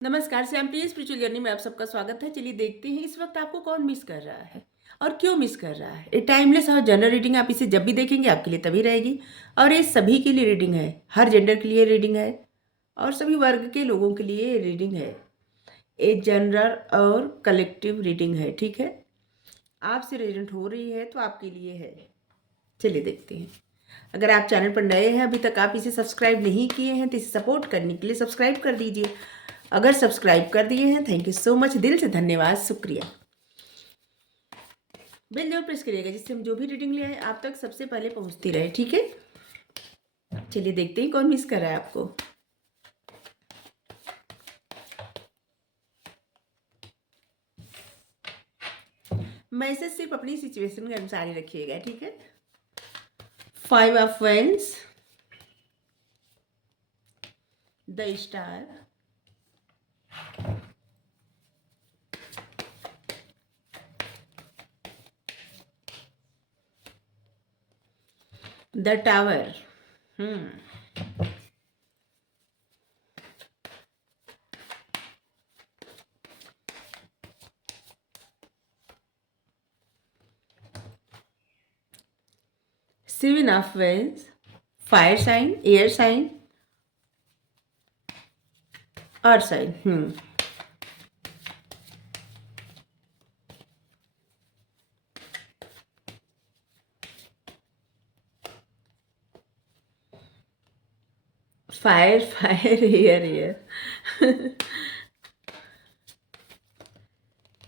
नमस्कार, श्यामप्रिय spiritual journey में आप सबका स्वागत है। चलिए देखते हैं इस वक्त आपको कौन मिस कर रहा है और क्यों मिस कर रहा है। ये टाइमलेस और जनरल रीडिंग, आप इसे जब भी देखेंगे आपके लिए तभी रहेगी। और ये सभी के लिए रीडिंग है, हर जेंडर के लिए रीडिंग है और सभी वर्ग के लोगों के लिए रीडिंग है। ये जनरल और कलेक्टिव रीडिंग है, ठीक है। आपसे रेजोनेट हो रही है तो आपके लिए है। चलिए देखते हैं। अगर आप चैनल पर नए हैं, अभी तक आप इसे सब्सक्राइब नहीं किए हैं तो इसे सपोर्ट करने के लिए सब्सक्राइब कर दीजिए। अगर सब्सक्राइब कर दिए हैं, थैंक यू सो मच, दिल से धन्यवाद, शुक्रिया। बेल जरूर प्रेस करिएगा जिससे हम जो भी रीडिंग ले आए आप तक सबसे पहले पहुंचती रहे, ठीक है। चलिए देखते हैं कौन मिस कर रहा है आपको। मैसेज सिर्फ अपनी सिचुएशन के अनुसार ही रखिएगा, ठीक है। 5 of Wands, the star, the tower, Seven of Wands, fire sign, air sign, earth sign. 5 fire, air air.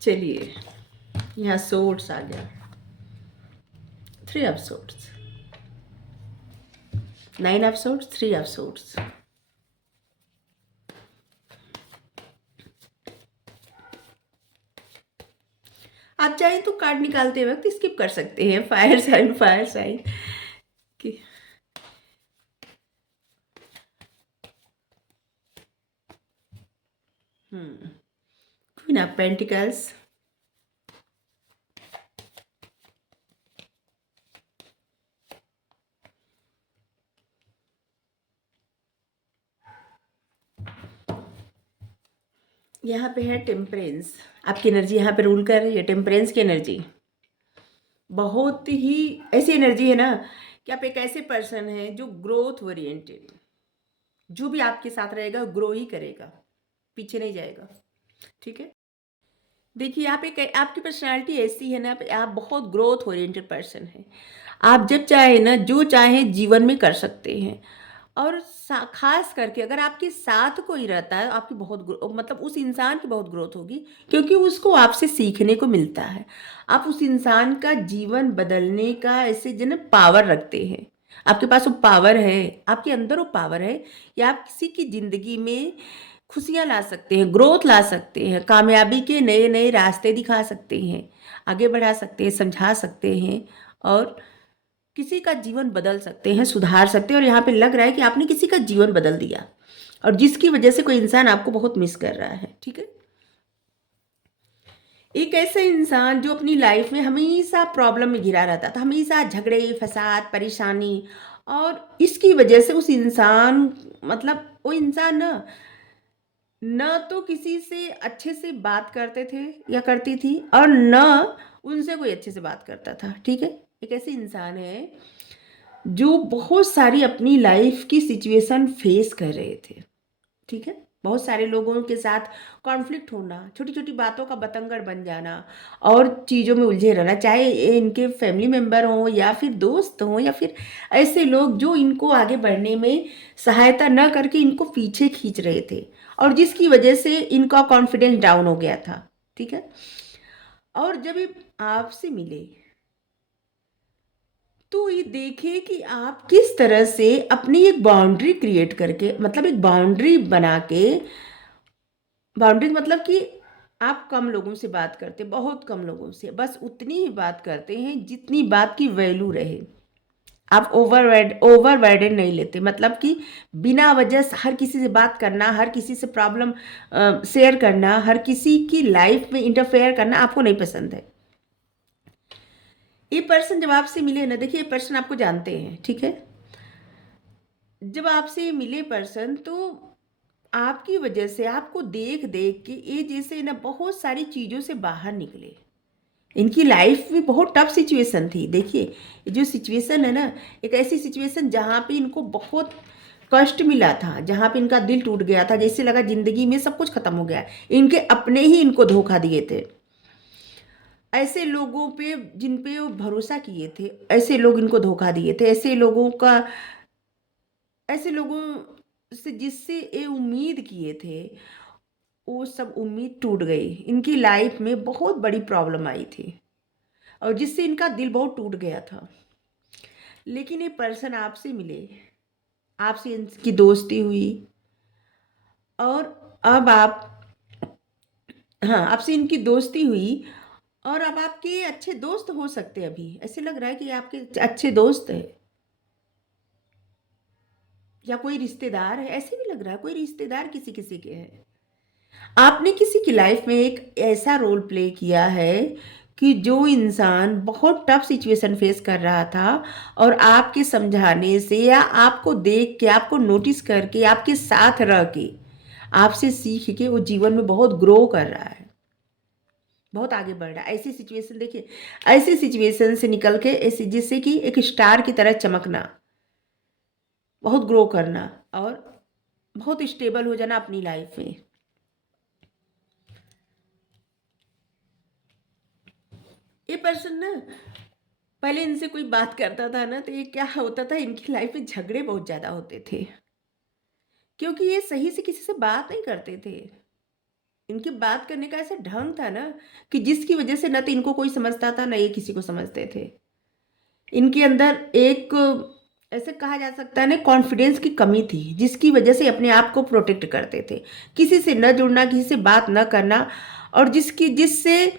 चलिए यहाँ सोर्ट्स आ गया, 3 of Swords, 9 of Swords, 3 of Swords। आप चाहें तो कार्ड निकालते वक्त स्किप कर सकते हैं। फायर साइन, फायर साइन की क्वीन ऑफ पेंटिकल्स, यहाँ पे है टेम्परेंस। आपकी एनर्जी यहाँ पे रूल कर रही है, टेम्परेंस की एनर्जी। बहुत ही ऐसी एनर्जी है ना कि आप एक ऐसे पर्सन हैं जो ग्रोथ ओरिएंटेड, जो भी आपके साथ रहेगा ग्रो ही करेगा, पीछे नहीं जाएगा, ठीक है। देखिए आप एक, आपकी पर्सनालिटी ऐसी है ना, आप बहुत ग्रोथ ओरिएंटेड पर्सन हैं। आप जब चाहे ना जो चाहे जीवन में कर सकते हैं। और खास करके अगर आपके साथ कोई रहता है आपकी बहुत मतलब उस इंसान की बहुत ग्रोथ होगी, क्योंकि उसको आपसे सीखने को मिलता है। आप उस इंसान का जीवन बदलने का ऐसे जो ना पावर रखते हैं। आपके पास वो पावर है, आपके अंदर वो पावर है कि आप किसी की ज़िंदगी में खुशियाँ ला सकते हैं, ग्रोथ ला सकते हैं, कामयाबी के नए नए रास्ते दिखा सकते हैं, आगे बढ़ा सकते हैं, समझा सकते हैं और किसी का जीवन बदल सकते हैं, सुधार सकते हैं। और यहाँ पे लग रहा है कि आपने किसी का जीवन बदल दिया और जिसकी वजह से कोई इंसान आपको बहुत मिस कर रहा है, ठीक है। एक ऐसा इंसान जो अपनी लाइफ में हमेशा प्रॉब्लम में घिरा रहता था, हमेशा झगड़े फसाद परेशानी, और इसकी वजह से उस इंसान, मतलब वो इंसान ना न तो किसी से अच्छे से बात करते थे या करती थी और न उनसे कोई अच्छे से बात करता था, ठीक है। एक ऐसे इंसान है जो बहुत सारी अपनी लाइफ की सिचुएशन फेस कर रहे थे, ठीक है। बहुत सारे लोगों के साथ कॉन्फ्लिक्ट होना, छोटी छोटी बातों का बतंगड़ बन जाना और चीज़ों में उलझे रहना, चाहे ये इनके फैमिली मेम्बर हों या फिर दोस्त हों या फिर ऐसे लोग जो इनको आगे बढ़ने में सहायता न करके इनको पीछे खींच रहे थे और जिसकी वजह से इनका कॉन्फिडेंस डाउन हो गया था, ठीक है। और जब ये आपसे मिले तो ये देखिए कि आप किस तरह से अपनी एक बाउंड्री क्रिएट करके, मतलब एक बाउंड्री बना के, बाउंड्री मतलब कि आप कम लोगों से बात करते, बहुत कम लोगों से, बस उतनी ही बात करते हैं जितनी बात की वैल्यू रहे। आप ओवर बर्डन नहीं लेते, मतलब कि बिना वजह से हर किसी से बात करना, हर किसी से प्रॉब्लम शेयर करना, हर किसी की लाइफ में इंटरफेयर करना आपको नहीं पसंद है। ये पर्सन जब आपसे मिले ना, देखिए ये पर्सन आपको जानते हैं, ठीक है। जब आपसे मिले पर्सन तो आपकी वजह से आपको देख देख के ये जैसे ना बहुत सारी चीज़ों से बाहर निकले। इनकी लाइफ में बहुत टफ सिचुएशन थी। देखिए, ये जो सिचुएशन है ना, एक ऐसी सिचुएशन जहाँ पे इनको बहुत कष्ट मिला था, जहाँ पे इनका दिल टूट गया था, जैसे लगा ज़िंदगी में सब कुछ ख़त्म हो गया। इनके अपने ही इनको धोखा दिए थे। ऐसे लोगों पे जिन पे वो भरोसा किए थे, ऐसे लोग इनको धोखा दिए थे। ऐसे लोगों से जिससे ये उम्मीद किए थे, वो सब उम्मीद टूट गई। इनकी लाइफ में बहुत बड़ी प्रॉब्लम आई थी और जिससे इनका दिल बहुत टूट गया था। लेकिन ये पर्सन आपसे मिले, आपसे इनकी दोस्ती हुई और अब आप, हाँ, आपसे इनकी दोस्ती हुई और अब आपके अच्छे दोस्त हो सकते हैं। अभी ऐसे लग रहा है कि आपके अच्छे दोस्त हैं या कोई रिश्तेदार है, ऐसे भी लग रहा है कोई रिश्तेदार किसी किसी के हैं। आपने किसी की लाइफ में एक ऐसा रोल प्ले किया है कि जो इंसान बहुत टफ सिचुएशन फेस कर रहा था और आपके समझाने से या आपको देख के, आपको नोटिस करके, आपके साथ रह के, आपसे सीख के वो जीवन में बहुत ग्रो कर रहा है, बहुत आगे बढ़ रहा है। ऐसी सिचुएशन देखिए, ऐसी सिचुएशन से निकल के ऐसी जिससे कि एक स्टार की तरह चमकना, बहुत ग्रो करना और बहुत स्टेबल हो जाना अपनी लाइफ में। ये पर्सन ना, पहले इनसे कोई बात करता था ना, तो ये क्या होता था, इनकी लाइफ में झगड़े बहुत ज़्यादा होते थे क्योंकि ये सही से किसी से बात नहीं करते थे। इनकी बात करने का ऐसा ढंग था ना कि जिसकी वजह से न तो इनको कोई समझता था, ना ये किसी को समझते थे। इनके अंदर एक, ऐसे कहा जा सकता है ना, कॉन्फिडेंस की कमी थी जिसकी वजह से अपने आप को प्रोटेक्ट करते थे। किसी से न जुड़ना, किसी से बात न करना और जिससे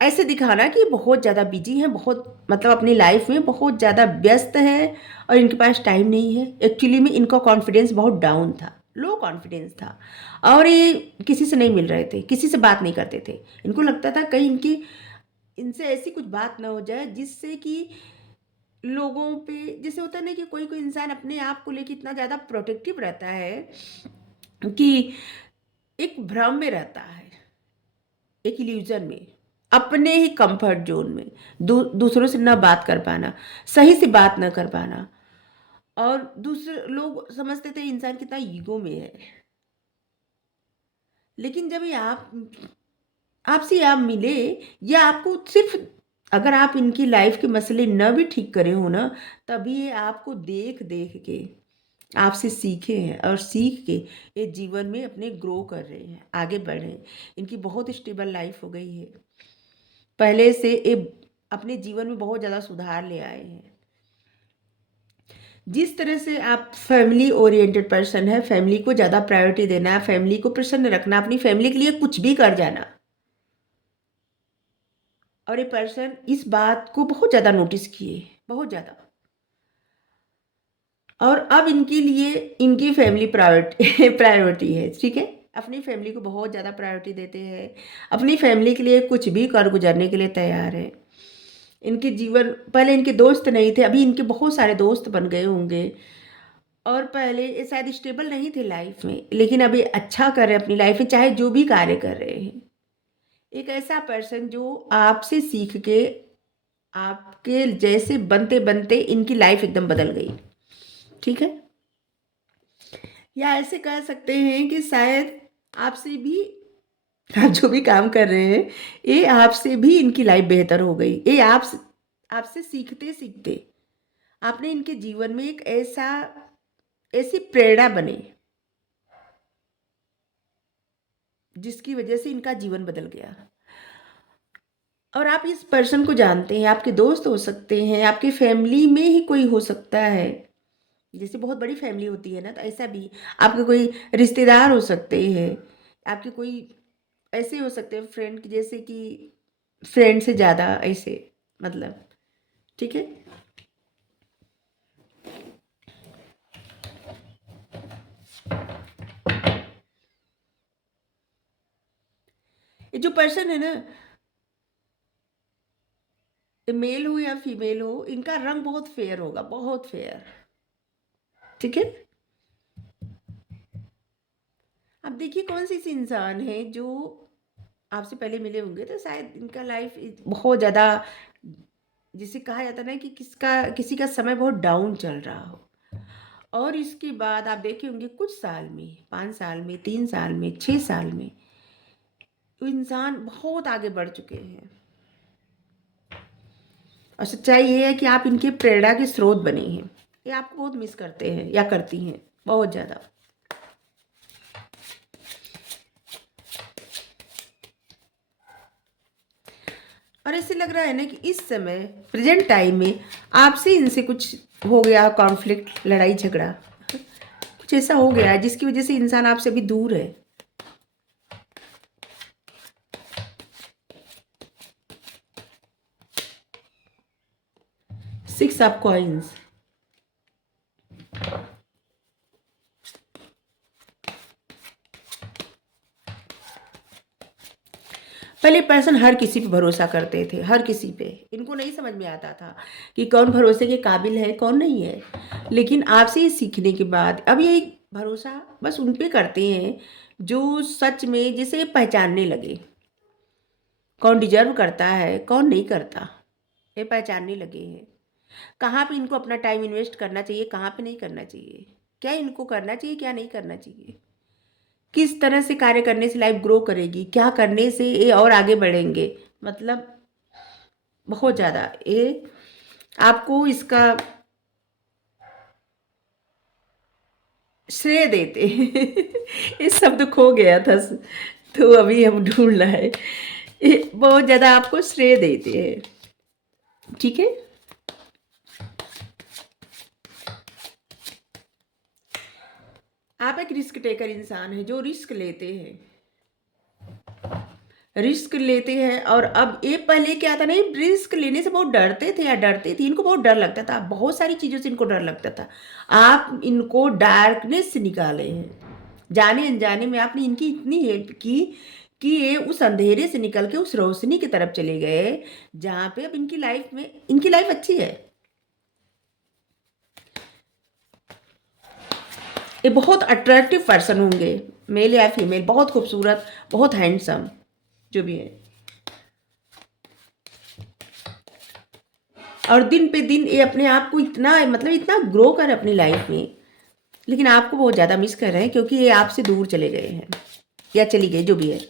ऐसे दिखाना कि बहुत ज़्यादा बिजी हैं, बहुत मतलब अपनी लाइफ में बहुत ज़्यादा व्यस्त है और इनके पास टाइम नहीं है। एक्चुअली में इनका कॉन्फिडेंस बहुत डाउन था, लो कॉन्फिडेंस था और ये किसी से नहीं मिल रहे थे, किसी से बात नहीं करते थे। इनको लगता था कहीं इनसे ऐसी कुछ बात ना हो जाए जिससे कि लोगों पे, जैसे होता है ना कि कोई कोई इंसान अपने आप को लेके इतना ज़्यादा प्रोटेक्टिव रहता है कि एक भ्रम में रहता है, एक इल्यूजन में, अपने ही कंफर्ट जोन में, दूसरों से ना बात कर पाना, सही से बात ना कर पाना और दूसरे लोग समझते थे इंसान कितना ईगो में है। लेकिन जब ये आपसे आप मिले, या आपको सिर्फ, अगर आप इनकी लाइफ के मसले न भी ठीक करे हो ना, तभी ये आपको देख देख के आपसे सीखे हैं और सीख के ये जीवन में अपने ग्रो कर रहे हैं, आगे बढ़ रहे हैं। इनकी बहुत स्टेबल लाइफ हो गई है, पहले से ये अपने जीवन में बहुत ज़्यादा सुधार ले आए हैं। जिस तरह से आप फैमिली ओरिएंटेड पर्सन है, फैमिली को ज़्यादा प्रायोरिटी देना, फैमिली को प्रसन्न रखना, अपनी फैमिली के लिए कुछ भी कर जाना, और ये पर्सन इस बात को बहुत ज़्यादा नोटिस किए, बहुत ज़्यादा। और अब इनके लिए इनकी फैमिली प्रायोरिटी प्रायोरिटी है, ठीक है। अपनी फैमिली को बहुत ज़्यादा प्रायोरिटी देते हैं, अपनी फैमिली के लिए कुछ भी कर गुजरने के लिए तैयार है। इनके जीवन, पहले इनके दोस्त नहीं थे, अभी इनके बहुत सारे दोस्त बन गए होंगे। और पहले ये शायद स्टेबल नहीं थे लाइफ में, लेकिन अभी अच्छा कर रहे हैं अपनी लाइफ में, चाहे जो भी कार्य कर रहे हैं। एक ऐसा पर्सन जो आपसे सीख के आपके जैसे बनते बनते इनकी लाइफ एकदम बदल गई, ठीक है। या ऐसे कह सकते हैं कि शायद आपसे भी, आप जो भी काम कर रहे हैं, ये आपसे भी इनकी लाइफ बेहतर हो गई। ये आपसे सीखते सीखते आपने इनके जीवन में एक ऐसी प्रेरणा बने जिसकी वजह से इनका जीवन बदल गया। और आप इस पर्सन को जानते हैं, आपके दोस्त हो सकते हैं, आपकी फैमिली में ही कोई हो सकता है। जैसे बहुत बड़ी फैमिली होती है ना, तो ऐसा भी आपके कोई रिश्तेदार हो सकते हैं, आपके कोई ऐसे हो सकते हैं फ्रेंड, जैसे कि फ्रेंड से ज़्यादा ऐसे, मतलब, ठीक है। ये जो पर्सन है ना, मेल हो या फीमेल हो, इनका रंग बहुत फेयर होगा, बहुत फेयर, ठीक है। अब देखिए कौन सी ऐसी इंसान है जो आपसे पहले मिले होंगे तो शायद इनका लाइफ बहुत ज़्यादा, जिसे कहा जाता है ना कि किसी का समय बहुत डाउन चल रहा हो, और इसके बाद आप देखे होंगे कुछ साल में, 5 साल में, 3 साल में, 6 साल में तो इंसान बहुत आगे बढ़ चुके हैं। और सच्चाई ये है कि आप इनके प्रेरणा के स्रोत बने हैं। ये आपको बहुत मिस करते हैं या करती हैं, बहुत ज़्यादा। और ऐसे लग रहा है ना कि इस समय प्रेजेंट टाइम में आपसे इनसे कुछ हो गया, कॉन्फ्लिक्ट, लड़ाई झगड़ा, कुछ ऐसा हो गया है जिसकी वजह से इंसान आपसे अभी दूर है। 6 ऑफ कॉइन्स। पहले पर्सन हर किसी पे भरोसा करते थे, हर किसी पे। इनको नहीं समझ में आता था कि कौन भरोसे के काबिल है, कौन नहीं है। लेकिन आपसे ये सीखने के बाद अब ये भरोसा बस उन पे करते हैं जो सच में जिसे पहचानने लगे, कौन डिजर्व करता है, कौन नहीं करता, ये पहचानने लगे हैं। कहाँ पे इनको अपना टाइम इन्वेस्ट करना चाहिए, कहाँ पे नहीं करना चाहिए, क्या इनको करना चाहिए, क्या नहीं करना चाहिए, किस तरह से कार्य करने से लाइफ ग्रो करेगी, क्या करने से ये और आगे बढ़ेंगे। मतलब बहुत ज़्यादा ये आपको इसका श्रेय देते हैं। ये शब्द खो गया था, तो अभी हम ढूंढ रहे हैं। ये बहुत ज़्यादा आपको श्रेय देते हैं, ठीक है। आप एक रिस्क टेकर इंसान है जो रिस्क लेते हैं, रिस्क लेते हैं। और अब ये पहले क्या था ना, ये रिस्क लेने से बहुत डरते थे या डरती थी, इनको बहुत डर लगता था, बहुत सारी चीज़ों से इनको डर लगता था। आप इनको डार्कनेस से निकाले हैं, जाने अनजाने में आपने इनकी इतनी हेल्प की कि ये उस अंधेरे से निकल के उस रोशनी की तरफ चले गए, जहाँ पे अब इनकी लाइफ में इनकी लाइफ अच्छी है। ये बहुत अट्रैक्टिव पर्सन होंगे, मेल या फीमेल, बहुत खूबसूरत, बहुत हैंडसम, जो भी है। और दिन पे दिन ये अपने आप को इतना, मतलब इतना ग्रो कर अपनी लाइफ में, लेकिन आपको बहुत ज़्यादा मिस कर रहे हैं क्योंकि ये आपसे दूर चले गए हैं या चली गई, जो भी है।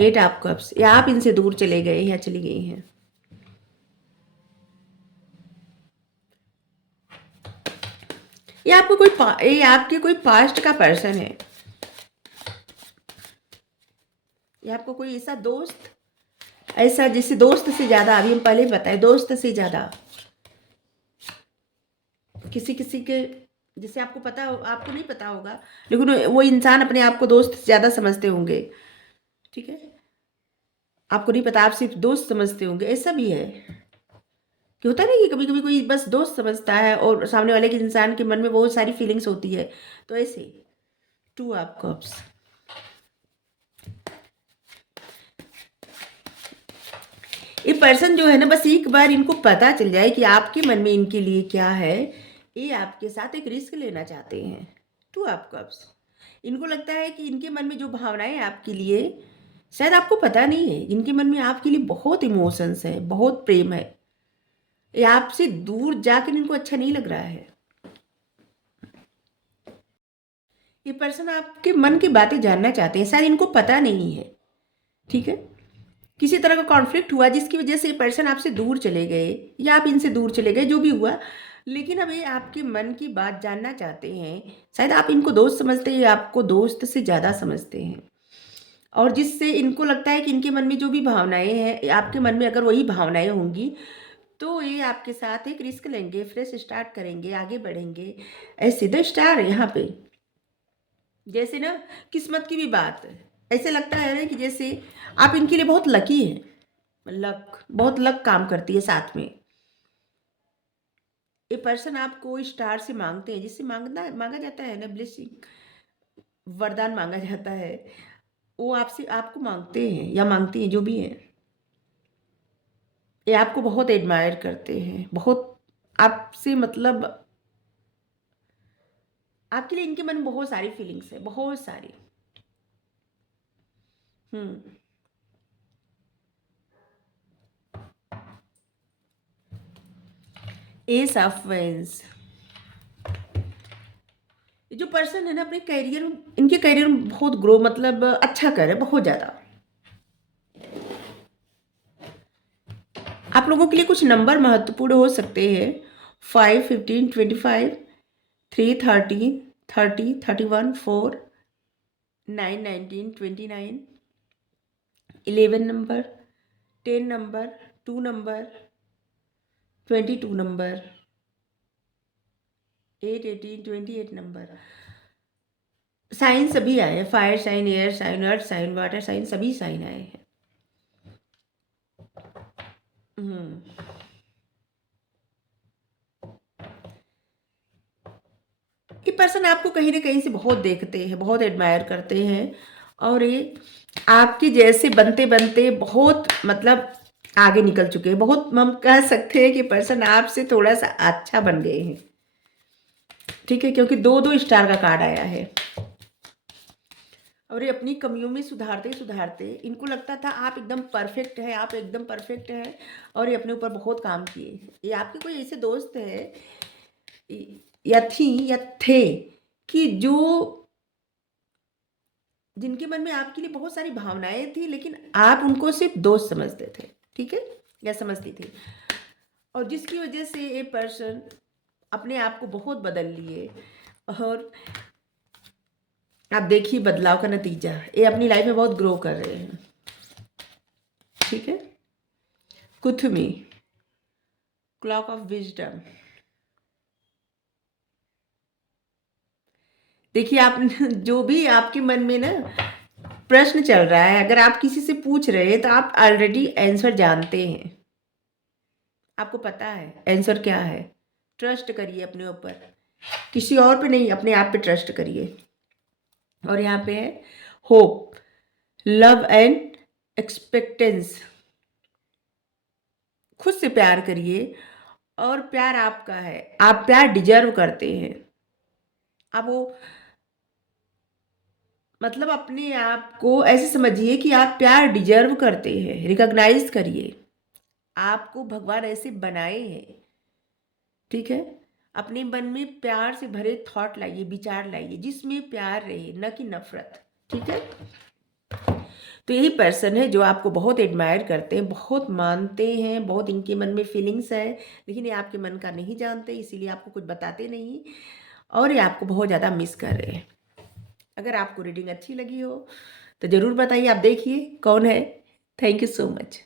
8 ऑफ कप्स, या आप इनसे दूर चले गए या चली गई हैं। ये आपके कोई पास्ट का पर्सन है, या आपको कोई ऐसा दोस्त, ऐसा जिससे दोस्त से ज़्यादा, अभी हम पहले बताए, दोस्त से ज़्यादा किसी किसी के, जिसे आपको पता हो, आपको नहीं पता होगा, लेकिन वो इंसान अपने आप को दोस्त से ज़्यादा समझते होंगे, ठीक है। आपको नहीं पता, आप सिर्फ दोस्त समझते होंगे, ऐसा भी है कि होता है ना कि कभी कभी कोई बस दोस्त समझता है और सामने वाले के इंसान के मन में बहुत सारी फीलिंग्स होती है। तो ऐसे 2 ऑफ कप्स, ये पर्सन जो है ना, बस एक बार इनको पता चल जाए कि आपके मन में इनके लिए क्या है, ये आपके साथ एक रिस्क लेना चाहते हैं। 2 ऑफ कप्स, इनको लगता है कि इनके मन में जो भावनाएं हैं आपके लिए, शायद आपको पता नहीं है, इनके मन में आपके लिए बहुत इमोशंस है, बहुत प्रेम है। ये आपसे दूर जाकर इनको अच्छा नहीं लग रहा है। ये पर्सन आपके मन की बातें जानना चाहते हैं, शायद इनको पता नहीं है, ठीक है। किसी तरह का कॉन्फ्लिक्ट हुआ जिसकी वजह से ये पर्सन आपसे दूर चले गए या आप इनसे दूर चले गए, जो भी हुआ, लेकिन अब ये आपके मन की बात जानना चाहते हैं। शायद आप इनको दोस्त समझते हैं या आपको दोस्त से ज़्यादा समझते हैं, और जिससे इनको लगता है कि इनके मन में जो भी भावनाएं हैं, आपके मन में अगर वही भावनाएं होंगी तो ये आपके साथ एक रिस्क लेंगे, फ्रेश स्टार्ट करेंगे, आगे बढ़ेंगे। ऐसे द स्टार है यहाँ पे, जैसे ना किस्मत की भी बात है। ऐसे लगता है ना कि जैसे आप इनके लिए बहुत लकी हैं, लक, बहुत लक काम करती है साथ में। ये पर्सन आपको स्टार से मांगते हैं, जिससे मांगा जाता है ना ब्लेसिंग, वरदान मांगा जाता है, वो आपसे, आपको मांगते हैं या मांगती हैं, जो भी है। ये आपको बहुत एडमायर करते हैं, बहुत आपसे, मतलब आपके लिए इनके मन में बहुत सारी फीलिंग्स है, बहुत सारी। हम्म। एस ऑफ वेंस, ये जो पर्सन है ना अपने करियर, इनके करियर में बहुत ग्रो, मतलब अच्छा करे बहुत ज़्यादा। आप लोगों के लिए कुछ नंबर महत्वपूर्ण हो सकते हैं। 5, 15, 25, 3, 13, 30, 31, 4, 9, 19, 29, 11 number, 10 number, 2 number, 22 number, 8, 18, 28 number. Sign सभी आए हैं, fire sign, air sign, earth sign, water sign, सभी साइन आए हैं। हम्म। ये पर्सन आपको कहीं ना कहीं से बहुत देखते हैं, बहुत एडमायर करते हैं, और ये आपके जैसे बनते बनते बहुत, मतलब आगे निकल चुके हैं। बहुत हम कह सकते हैं कि पर्सन आपसे थोड़ा सा अच्छा बन गए हैं। ठीक है, क्योंकि 2-2 स्टार का कार्ड आया है, और ये अपनी कमियों में सुधारते सुधारते इनको लगता था आप एकदम परफेक्ट है, आप एकदम परफेक्ट है, और ये अपने ऊपर बहुत काम किए। ये आपके कोई ऐसे दोस्त है या थी या थे कि जो, जिनके मन में आपके लिए बहुत सारी भावनाएं थी, लेकिन आप उनको सिर्फ दोस्त समझते थे, ठीक है, या समझती थी, और जिसकी वजह से ये पर्सन अपने आप को बहुत बदल लिए। और आप देखिए बदलाव का नतीजा, ये अपनी लाइफ में बहुत ग्रो कर रहे हैं। ठीक है, कुथुमी, क्लॉक ऑफ विजडम। देखिए आप जो भी आपके मन में ना प्रश्न चल रहा है, अगर आप किसी से पूछ रहे हैं तो आप ऑलरेडी आंसर जानते हैं, आपको पता है आंसर क्या है। ट्रस्ट करिए अपने ऊपर, किसी और पे नहीं, अपने आप पे ट्रस्ट करिए। और यहाँ पे है होप, लव एंड एक्सपेक्टेंस। खुद से प्यार करिए, और प्यार आपका है, आप प्यार डिजर्व करते हैं। आप वो, मतलब अपने आप को ऐसे समझिए कि आप प्यार डिजर्व करते हैं, रिकॉग्नाइज करिए। आपको भगवान ऐसे बनाए हैं, ठीक है। अपने मन में प्यार से भरे थॉट लाइए, विचार लाइए, जिसमें प्यार रहे, न कि नफरत, ठीक है। तो यही पर्सन है जो आपको बहुत एडमायर करते हैं, बहुत मानते हैं, बहुत इनके मन में फीलिंग्स है, लेकिन ये आपके मन का नहीं जानते, इसीलिए आपको कुछ बताते नहीं, और ये आपको बहुत ज़्यादा मिस कर रहे हैं। अगर आपको रीडिंग अच्छी लगी हो तो ज़रूर बताइए, आप देखिए कौन है। Thank you so much.